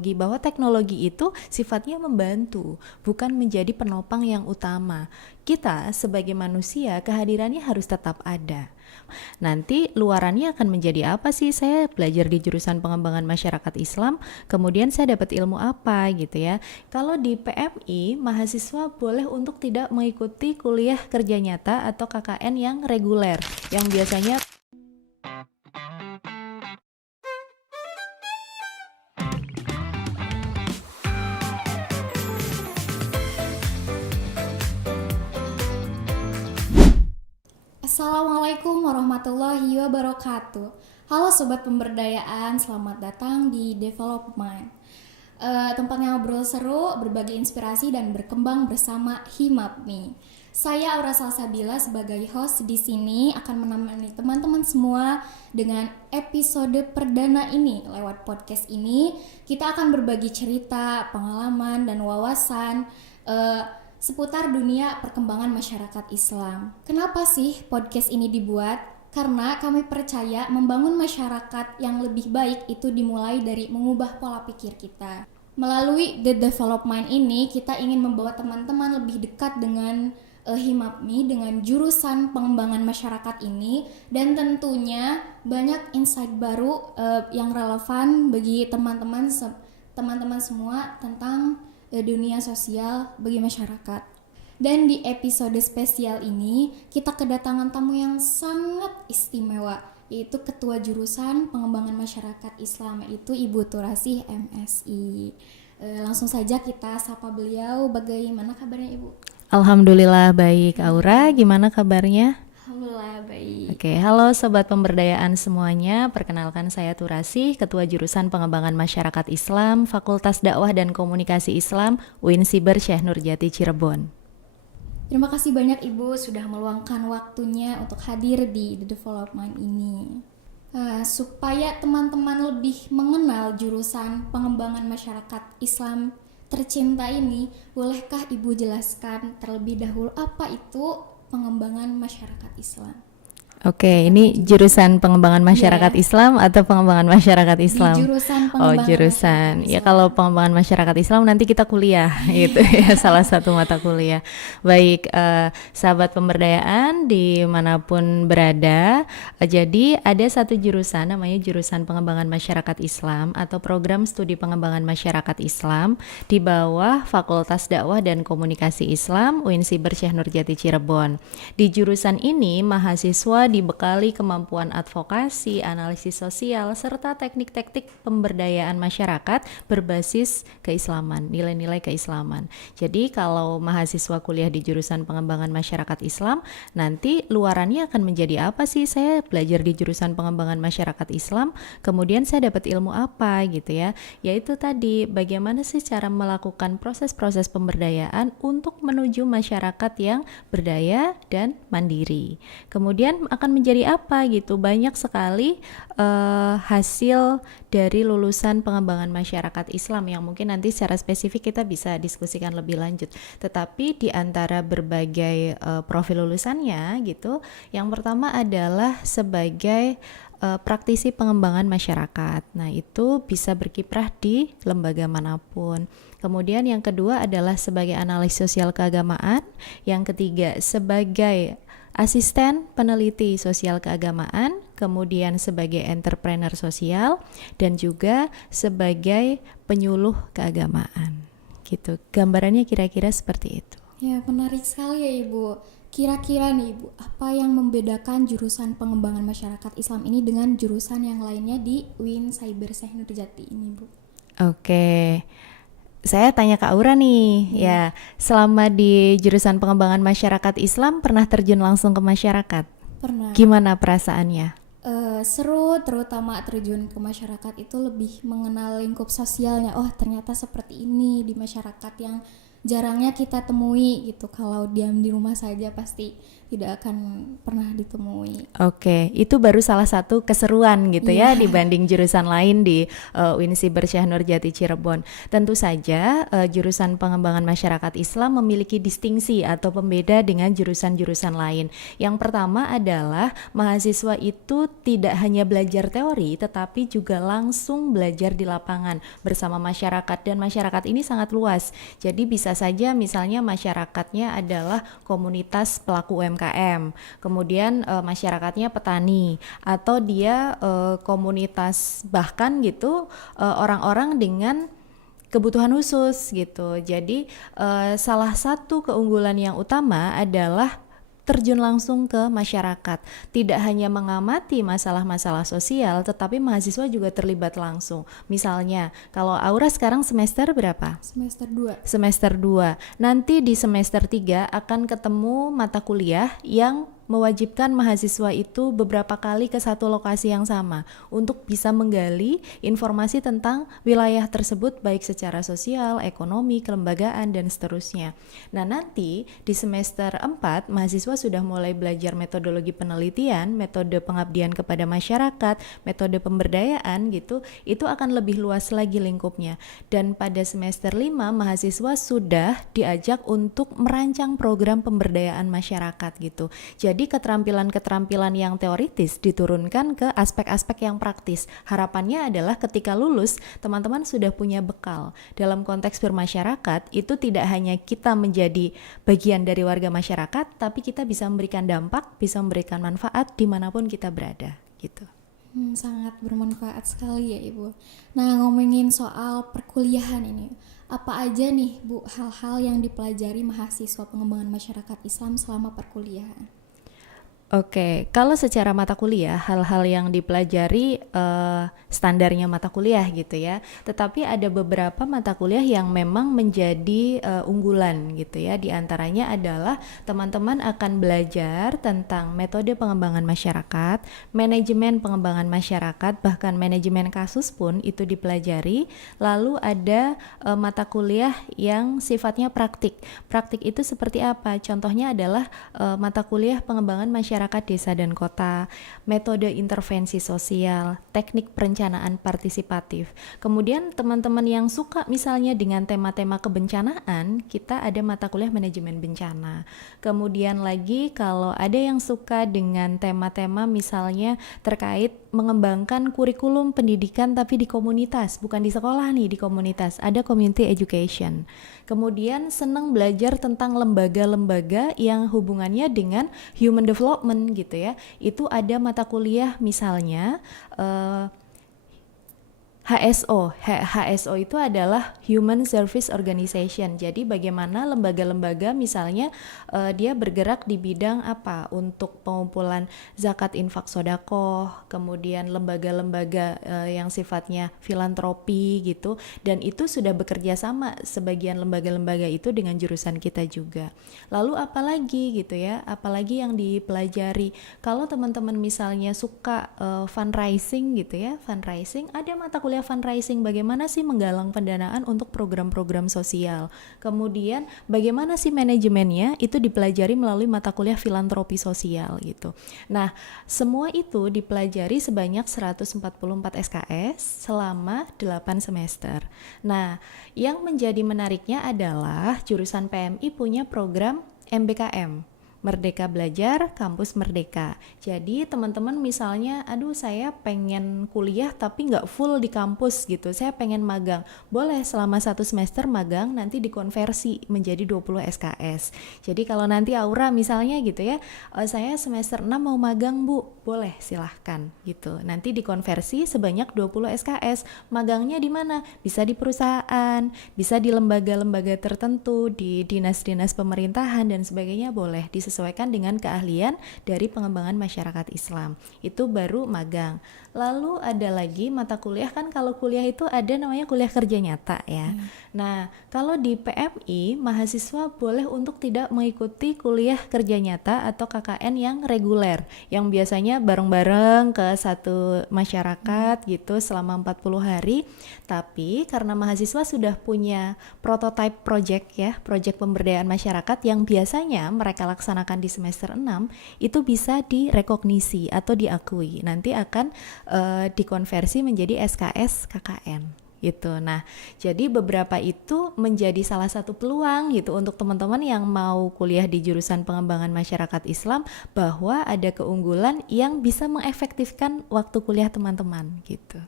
Bahwa teknologi itu sifatnya membantu, bukan menjadi penopang yang utama. Kita sebagai manusia kehadirannya harus tetap ada. Nanti luarannya akan menjadi apa sih? Saya belajar di jurusan pengembangan masyarakat Islam, kemudian saya dapat ilmu apa gitu ya. Kalau di PMI, mahasiswa boleh untuk tidak mengikuti kuliah kerja nyata atau KKN yang reguler, yang biasanya Assalamualaikum warahmatullahi wabarakatuh. Halo Sobat Pemberdayaan, selamat datang di Develop Mind. Tempatnya ngobrol seru, berbagi inspirasi dan berkembang bersama Himapmi. Saya Aura Salsabila sebagai host di sini akan menemani teman-teman semua dengan episode perdana ini. Lewat podcast ini, kita akan berbagi cerita, pengalaman, dan wawasan seputar dunia perkembangan masyarakat Islam. Kenapa sih podcast ini dibuat? Karena kami percaya membangun masyarakat yang lebih baik itu dimulai dari mengubah pola pikir kita. Melalui The Development ini, kita ingin membawa teman-teman lebih dekat dengan Himapmi, dengan jurusan pengembangan masyarakat ini, dan tentunya banyak insight baru yang relevan bagi teman-teman semua tentang dunia sosial bagi masyarakat. Dan di episode spesial ini kita kedatangan tamu yang sangat istimewa, yaitu Ketua Jurusan Pengembangan Masyarakat Islam, yaitu Ibu Turasih MSI. Langsung saja kita sapa beliau. Bagaimana kabarnya Ibu? Alhamdulillah baik. Aura, gimana kabarnya? Alhamdulillah baik. Oke, halo Sobat Pemberdayaan semuanya. Perkenalkan saya Turasih, Ketua Jurusan Pengembangan Masyarakat Islam, Fakultas Dakwah dan Komunikasi Islam, UIN Siber Syekh Nurjati Cirebon. Terima kasih banyak Ibu sudah meluangkan waktunya untuk hadir di The Development ini. Supaya teman-teman lebih mengenal jurusan pengembangan masyarakat Islam tercinta ini, bolehkah Ibu jelaskan terlebih dahulu apa itu pengembangan masyarakat Islam? Oke, ini jurusan pengembangan masyarakat Islam atau pengembangan masyarakat Islam? Di jurusan pengembangan jurusan. masyarakat Ya Islam. kalau pengembangan masyarakat Islam nanti kita kuliah gitu ya, salah satu mata kuliah. Baik, sahabat pemberdayaan dimanapun berada, jadi ada satu jurusan namanya jurusan pengembangan masyarakat Islam atau program studi pengembangan masyarakat Islam di bawah Fakultas Dakwah dan Komunikasi Islam UIN Siber Syekh Nurjati Cirebon. Di jurusan ini mahasiswa dibekali kemampuan advokasi, analisis sosial, serta teknik-teknik pemberdayaan masyarakat berbasis keislaman, nilai-nilai keislaman. Jadi kalau mahasiswa kuliah di jurusan pengembangan masyarakat Islam, nanti luarannya akan menjadi apa sih? Saya belajar di jurusan pengembangan masyarakat Islam, kemudian saya dapat ilmu apa gitu ya? Yaitu tadi bagaimana sih cara melakukan proses-proses pemberdayaan untuk menuju masyarakat yang berdaya dan mandiri. Kemudian akan menjadi apa gitu, banyak sekali hasil dari lulusan pengembangan masyarakat Islam yang mungkin nanti secara spesifik kita bisa diskusikan lebih lanjut. Tetapi di antara berbagai profil lulusannya gitu, yang pertama adalah sebagai praktisi pengembangan masyarakat. Nah, itu bisa berkiprah di lembaga manapun. Kemudian yang kedua adalah sebagai analis sosial keagamaan, yang ketiga sebagai asisten peneliti sosial keagamaan, kemudian sebagai entrepreneur sosial, dan juga sebagai penyuluh keagamaan. Gitu. Gambarannya kira-kira seperti itu. Ya, menarik sekali ya Ibu. Kira-kira nih Ibu, apa yang membedakan jurusan pengembangan masyarakat Islam ini dengan jurusan yang lainnya di UIN Cyber Syekh Nurjati ini, Bu? Oke. Saya tanya Kak Aura nih, ya selama di jurusan pengembangan masyarakat Islam pernah terjun langsung ke masyarakat? Pernah. Gimana perasaannya? Seru, terutama terjun ke masyarakat itu lebih mengenal lingkup sosialnya. Oh, ternyata seperti ini di masyarakat yang jarangnya kita temui gitu. Kalau diam di rumah saja pasti tidak akan pernah ditemui. Oke, itu baru salah satu keseruan gitu ya Iya. dibanding jurusan lain di UINSI Bersyah Nurjati Cirebon. Tentu saja jurusan pengembangan masyarakat Islam memiliki distingsi atau pembeda dengan jurusan-jurusan lain. Yang pertama adalah mahasiswa itu tidak hanya belajar teori tetapi juga langsung belajar di lapangan bersama masyarakat, dan masyarakat ini sangat luas. Jadi bisa saja misalnya masyarakatnya adalah komunitas pelaku UMKM, kemudian masyarakatnya petani, atau dia komunitas bahkan gitu orang-orang dengan kebutuhan khusus gitu. Jadi salah satu keunggulan yang utama adalah terjun langsung ke masyarakat, tidak hanya mengamati masalah-masalah sosial, tetapi mahasiswa juga terlibat langsung. Misalnya, kalau Aura sekarang semester berapa? Semester 2. Semester 2. Nanti di semester 3 akan ketemu mata kuliah yang mewajibkan mahasiswa itu beberapa kali ke satu lokasi yang sama untuk bisa menggali informasi tentang wilayah tersebut baik secara sosial, ekonomi, kelembagaan, dan seterusnya. Nah, nanti di semester 4 mahasiswa sudah mulai belajar metodologi penelitian, metode pengabdian kepada masyarakat, metode pemberdayaan gitu. Itu akan lebih luas lagi lingkupnya. Dan pada semester 5 mahasiswa sudah diajak untuk merancang program pemberdayaan masyarakat gitu. Jadi keterampilan-keterampilan yang teoritis diturunkan ke aspek-aspek yang praktis. Harapannya adalah ketika lulus, teman-teman sudah punya bekal. Dalam konteks bermasyarakat, itu tidak hanya kita menjadi bagian dari warga masyarakat, tapi kita bisa memberikan dampak, bisa memberikan manfaat dimanapun kita berada, gitu. Sangat bermanfaat sekali ya Ibu. Nah, ngomongin soal perkuliahan ini, apa aja nih Bu hal-hal yang dipelajari mahasiswa pengembangan masyarakat Islam selama perkuliahan? Oke, kalau secara mata kuliah, hal-hal yang dipelajari standarnya mata kuliah gitu ya. Tetapi ada beberapa mata kuliah yang memang menjadi unggulan gitu ya. Di antaranya adalah teman-teman akan belajar tentang metode pengembangan masyarakat, manajemen pengembangan masyarakat, bahkan manajemen kasus pun itu dipelajari. Lalu ada mata kuliah yang sifatnya praktik. Praktik itu seperti apa? Contohnya adalah mata kuliah pengembangan masyarakat desa dan kota, metode intervensi sosial, teknik perencanaan partisipatif. Kemudian teman-teman yang suka misalnya dengan tema-tema kebencanaan, kita ada mata kuliah manajemen bencana. Kemudian lagi kalau ada yang suka dengan tema-tema misalnya terkait mengembangkan kurikulum pendidikan tapi di komunitas, bukan di sekolah nih, di komunitas, ada community education. Kemudian senang belajar tentang lembaga-lembaga yang hubungannya dengan human development gitu ya. Itu ada mata kuliah misalnya HSO itu adalah Human Service Organization. Jadi bagaimana lembaga-lembaga misalnya dia bergerak di bidang apa untuk pengumpulan zakat infak sodakoh, kemudian lembaga-lembaga yang sifatnya filantropi gitu, dan itu sudah bekerja sama sebagian lembaga-lembaga itu dengan jurusan kita juga. Lalu apalagi gitu ya, apalagi yang dipelajari kalau teman-teman misalnya suka fundraising gitu ya, fundraising, ada mata kuliah fundraising, bagaimana sih menggalang pendanaan untuk program-program sosial. Kemudian bagaimana sih manajemennya, itu dipelajari melalui mata kuliah filantropi sosial gitu. Nah, semua itu dipelajari sebanyak 144 SKS selama 8 semester. Nah, yang menjadi menariknya adalah jurusan PMI punya program MBKM, Merdeka Belajar Kampus Merdeka. Jadi teman-teman misalnya, aduh saya pengen kuliah tapi nggak full di kampus gitu, saya pengen magang. Boleh selama 1 semester magang, nanti dikonversi menjadi 20 SKS. Jadi kalau nanti Aura misalnya gitu ya, saya semester 6 mau magang Bu, boleh silahkan gitu. Nanti dikonversi sebanyak 20 SKS. Magangnya di mana? Bisa di perusahaan, bisa di lembaga-lembaga tertentu, di dinas-dinas pemerintahan dan sebagainya, boleh disesuaikan dengan keahlian dari pengembangan masyarakat Islam. Itu baru magang. Lalu ada lagi mata kuliah, kan kalau kuliah itu ada namanya kuliah kerja nyata ya. Nah, kalau di PMI mahasiswa boleh untuk tidak mengikuti kuliah kerja nyata atau KKN yang reguler, yang biasanya bareng-bareng ke satu masyarakat gitu selama 40 hari. Tapi karena mahasiswa sudah punya prototype project ya, project pemberdayaan masyarakat yang biasanya mereka laksanakan di semester 6, itu bisa direkognisi atau diakui. Nanti akan dikonversi menjadi SKS KKN gitu. Nah, jadi beberapa itu menjadi salah satu peluang gitu untuk teman-teman yang mau kuliah di jurusan pengembangan masyarakat Islam, bahwa ada keunggulan yang bisa mengefektifkan waktu kuliah teman-teman gitu.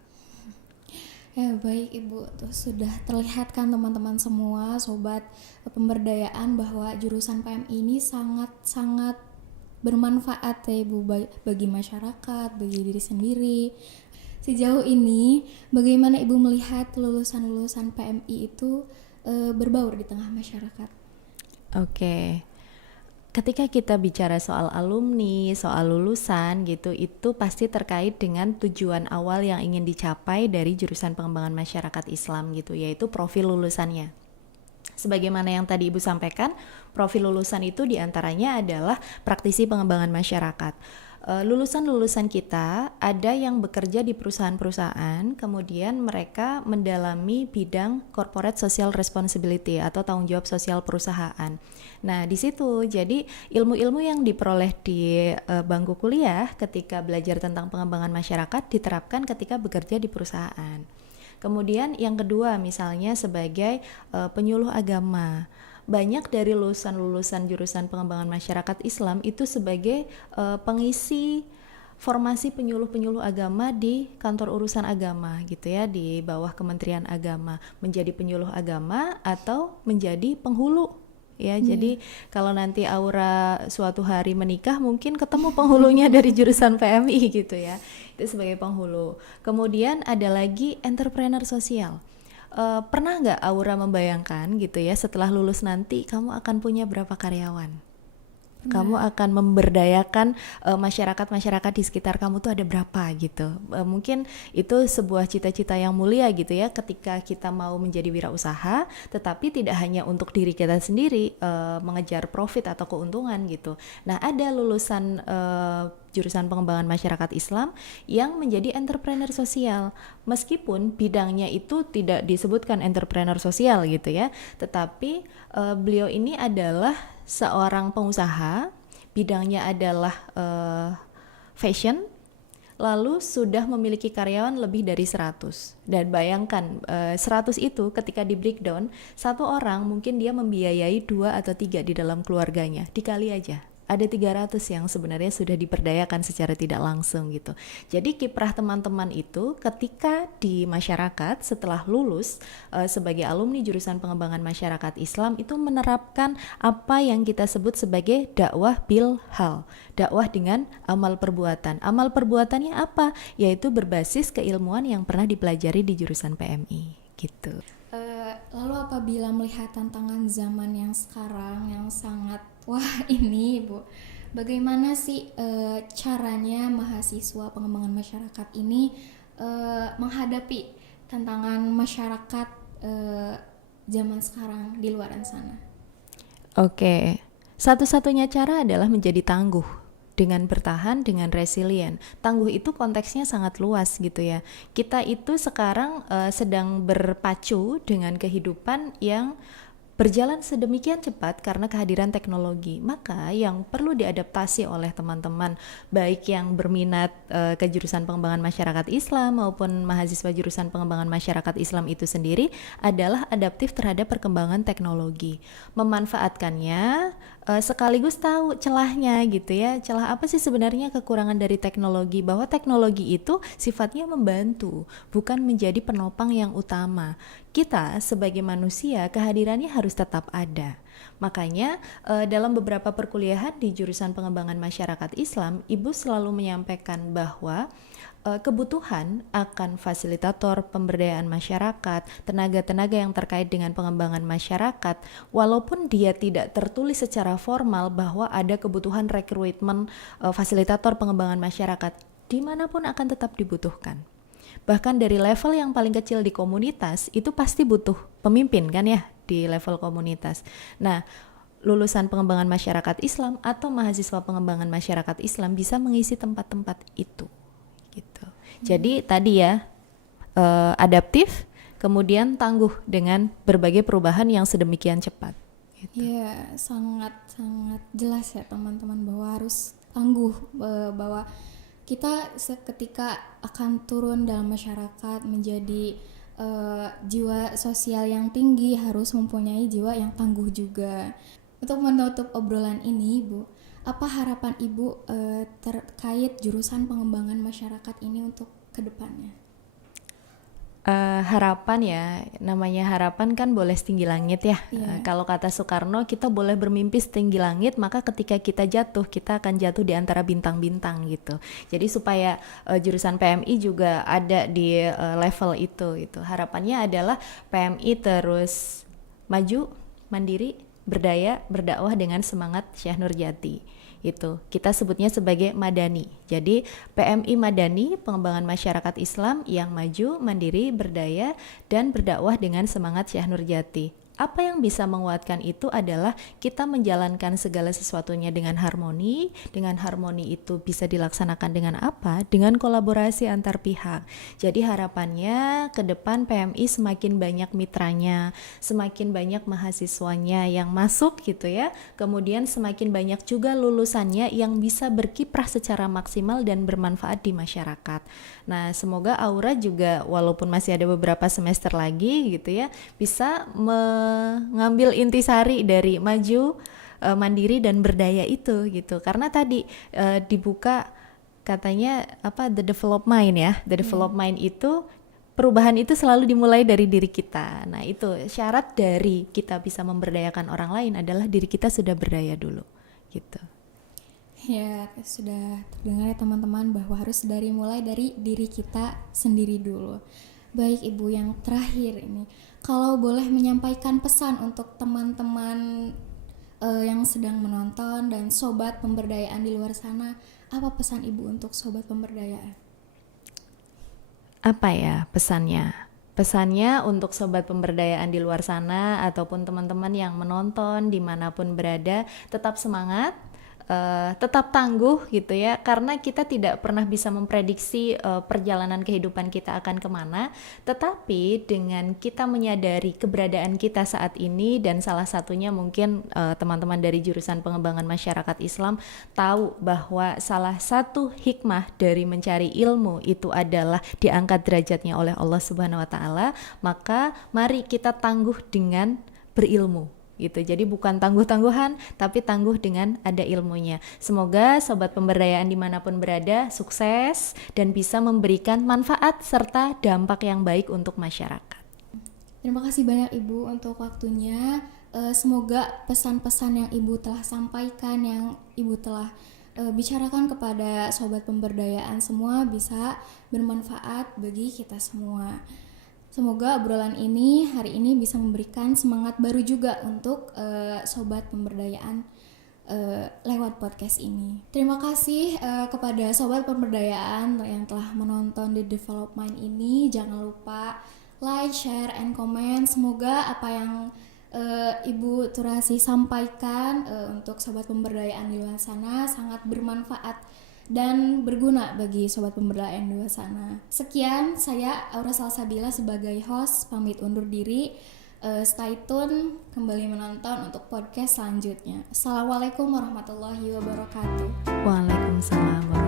Ya baik Ibu, tuh sudah terlihat kan teman-teman semua sobat pemberdayaan bahwa jurusan PMI ini sangat-sangat bermanfaat ya Ibu bagi masyarakat, bagi diri sendiri. Sejauh ini bagaimana Ibu melihat lulusan-lulusan PMI itu berbaur di tengah masyarakat? Oke. Ketika kita bicara soal alumni, soal lulusan gitu, itu pasti terkait dengan tujuan awal yang ingin dicapai dari jurusan pengembangan masyarakat Islam gitu, yaitu profil lulusannya. Sebagaimana yang tadi Ibu sampaikan, profil lulusan itu diantaranya adalah praktisi pengembangan masyarakat. Lulusan-lulusan kita ada yang bekerja di perusahaan-perusahaan, kemudian mereka mendalami bidang corporate social responsibility atau tanggung jawab sosial perusahaan. Nah, di situ jadi ilmu-ilmu yang diperoleh di bangku kuliah ketika belajar tentang pengembangan masyarakat diterapkan ketika bekerja di perusahaan. Kemudian yang kedua misalnya sebagai penyuluh agama. Banyak dari lulusan-lulusan jurusan pengembangan masyarakat Islam itu sebagai pengisi formasi penyuluh-penyuluh agama di kantor urusan agama gitu ya, di bawah Kementerian Agama, menjadi penyuluh agama atau menjadi penghulu ya. Jadi kalau nanti Aura suatu hari menikah mungkin ketemu penghulunya dari jurusan PMI gitu ya, itu sebagai penghulu. Kemudian ada lagi entrepreneur sosial. Pernah nggak Aura membayangkan gitu ya, setelah lulus nanti kamu akan punya berapa karyawan? Kamu akan memberdayakan masyarakat-masyarakat di sekitar kamu tuh ada berapa gitu. Mungkin itu sebuah cita-cita yang mulia gitu ya, ketika kita mau menjadi wirausaha, tetapi tidak hanya untuk diri kita sendiri mengejar profit atau keuntungan gitu. Nah, ada lulusan jurusan pengembangan masyarakat Islam yang menjadi entrepreneur sosial, meskipun bidangnya itu tidak disebutkan entrepreneur sosial gitu ya, tetapi beliau ini adalah seorang pengusaha, bidangnya adalah fashion, lalu sudah memiliki karyawan lebih dari 100. Dan bayangkan 100 itu ketika di breakdown, satu orang mungkin dia membiayai 2 atau 3 di dalam keluarganya, dikali aja. Ada 300 yang sebenarnya sudah diperdayakan secara tidak langsung gitu. Jadi kiprah teman-teman itu ketika di masyarakat setelah lulus sebagai alumni jurusan pengembangan masyarakat Islam itu menerapkan apa yang kita sebut sebagai dakwah bil hal, dakwah dengan amal perbuatan. Amal perbuatannya apa? Yaitu berbasis keilmuan yang pernah dipelajari di jurusan PMI gitu. Lalu apabila melihat tantangan zaman yang sekarang yang sangat wah ini Bu, bagaimana sih caranya mahasiswa pengembangan masyarakat ini menghadapi tantangan masyarakat zaman sekarang di luar sana? Oke, satu-satunya cara adalah menjadi tangguh. Dengan bertahan, dengan resilient. Tangguh itu konteksnya sangat luas gitu ya. Kita itu sekarang sedang berpacu dengan kehidupan yang berjalan sedemikian cepat karena kehadiran teknologi. Maka yang perlu diadaptasi oleh teman-teman, baik yang berminat ke jurusan pengembangan masyarakat Islam maupun mahasiswa jurusan pengembangan masyarakat Islam itu sendiri, adalah adaptif terhadap perkembangan teknologi. Memanfaatkannya sekaligus tahu celahnya gitu ya. Celah apa sih sebenarnya kekurangan dari teknologi, bahwa teknologi itu sifatnya membantu, bukan menjadi penopang yang utama. Kita sebagai manusia kehadirannya harus tetap ada. Makanya dalam beberapa perkuliahan di jurusan pengembangan masyarakat Islam, Ibu selalu menyampaikan bahwa kebutuhan akan fasilitator pemberdayaan masyarakat, tenaga-tenaga yang terkait dengan pengembangan masyarakat, walaupun dia tidak tertulis secara formal bahwa ada kebutuhan rekrutmen fasilitator pengembangan masyarakat, dimanapun akan tetap dibutuhkan. Bahkan dari level yang paling kecil di komunitas itu pasti butuh pemimpin kan ya di level komunitas. Nah, lulusan pengembangan masyarakat Islam atau mahasiswa pengembangan masyarakat Islam bisa mengisi tempat-tempat itu gitu. Jadi tadi ya, adaptif, kemudian tangguh dengan berbagai perubahan yang sedemikian cepat gitu. Ya, sangat jelas ya teman-teman bahwa harus tangguh, bahwa kita seketika akan turun dalam masyarakat menjadi jiwa sosial yang tinggi, harus mempunyai jiwa yang tangguh juga. Untuk menutup obrolan ini, Bu, apa harapan Ibu terkait jurusan pengembangan masyarakat ini untuk kedepannya? Harapan ya, namanya harapan kan boleh setinggi langit ya. Kalau kata Soekarno, kita boleh bermimpi setinggi langit, maka ketika kita jatuh, kita akan jatuh di antara bintang-bintang gitu. Jadi supaya jurusan PMI juga ada di level itu. Harapannya adalah PMI terus maju, mandiri, berdaya, berdakwah dengan semangat Syekh Nurjati. Itu kita sebutnya sebagai Madani. Jadi PMI Madani, pengembangan masyarakat Islam yang maju, mandiri, berdaya, dan berdakwah dengan semangat Syekh Nurjati. Apa yang bisa menguatkan itu adalah kita menjalankan segala sesuatunya dengan harmoni. Dengan harmoni itu bisa dilaksanakan dengan apa? Dengan kolaborasi antar pihak. Jadi harapannya ke depan PMI semakin banyak mitranya, semakin banyak mahasiswanya yang masuk gitu ya. Kemudian semakin banyak juga lulusannya yang bisa berkiprah secara maksimal dan bermanfaat di masyarakat. Nah, semoga Aura juga walaupun masih ada beberapa semester lagi gitu ya, bisa mengambil intisari dari maju, mandiri dan berdaya itu gitu. Karena tadi dibuka katanya the develop mind ya. The develop mind itu, perubahan itu selalu dimulai dari diri kita. Nah, itu syarat dari kita bisa memberdayakan orang lain adalah diri kita sudah berdaya dulu gitu. Ya, sudah terdengar ya teman-teman bahwa harus mulai dari diri kita sendiri dulu. Baik Ibu, yang terakhir ini, kalau boleh menyampaikan pesan untuk teman-teman yang sedang menonton dan sobat pemberdayaan di luar sana, apa pesan Ibu untuk sobat pemberdayaan? Apa ya pesannya? Pesannya untuk sobat pemberdayaan di luar sana ataupun teman-teman yang menonton dimanapun berada, tetap semangat, tetap tangguh gitu ya, karena kita tidak pernah bisa memprediksi perjalanan kehidupan kita akan kemana, tetapi dengan kita menyadari keberadaan kita saat ini, dan salah satunya mungkin teman-teman dari jurusan pengembangan masyarakat Islam tahu bahwa salah satu hikmah dari mencari ilmu itu adalah diangkat derajatnya oleh Allah Subhanahu wa Ta'ala, maka mari kita tangguh dengan berilmu gitu. Jadi bukan tangguh-tangguhan, tapi tangguh dengan ada ilmunya. Semoga sobat pemberdayaan dimanapun berada sukses dan bisa memberikan manfaat serta dampak yang baik untuk masyarakat. Terima kasih banyak Ibu untuk waktunya. Semoga pesan-pesan yang Ibu telah sampaikan, yang Ibu telah bicarakan kepada sobat pemberdayaan semua bisa bermanfaat bagi kita semua. Semoga obrolan ini hari ini bisa memberikan semangat baru juga untuk sobat pemberdayaan lewat podcast ini. Terima kasih kepada sobat pemberdayaan yang telah menonton di Develop Mind ini. Jangan lupa like, share, and comment. Semoga apa yang Ibu Turasi sampaikan untuk sobat pemberdayaan di luar sana sangat bermanfaat dan berguna bagi sobat pemberdayaan di luar sana. Sekian, saya Aura Salsabila sebagai host, pamit undur diri. Stay tune, kembali menonton untuk podcast selanjutnya. Assalamualaikum warahmatullahi wabarakatuh. Waalaikumsalam.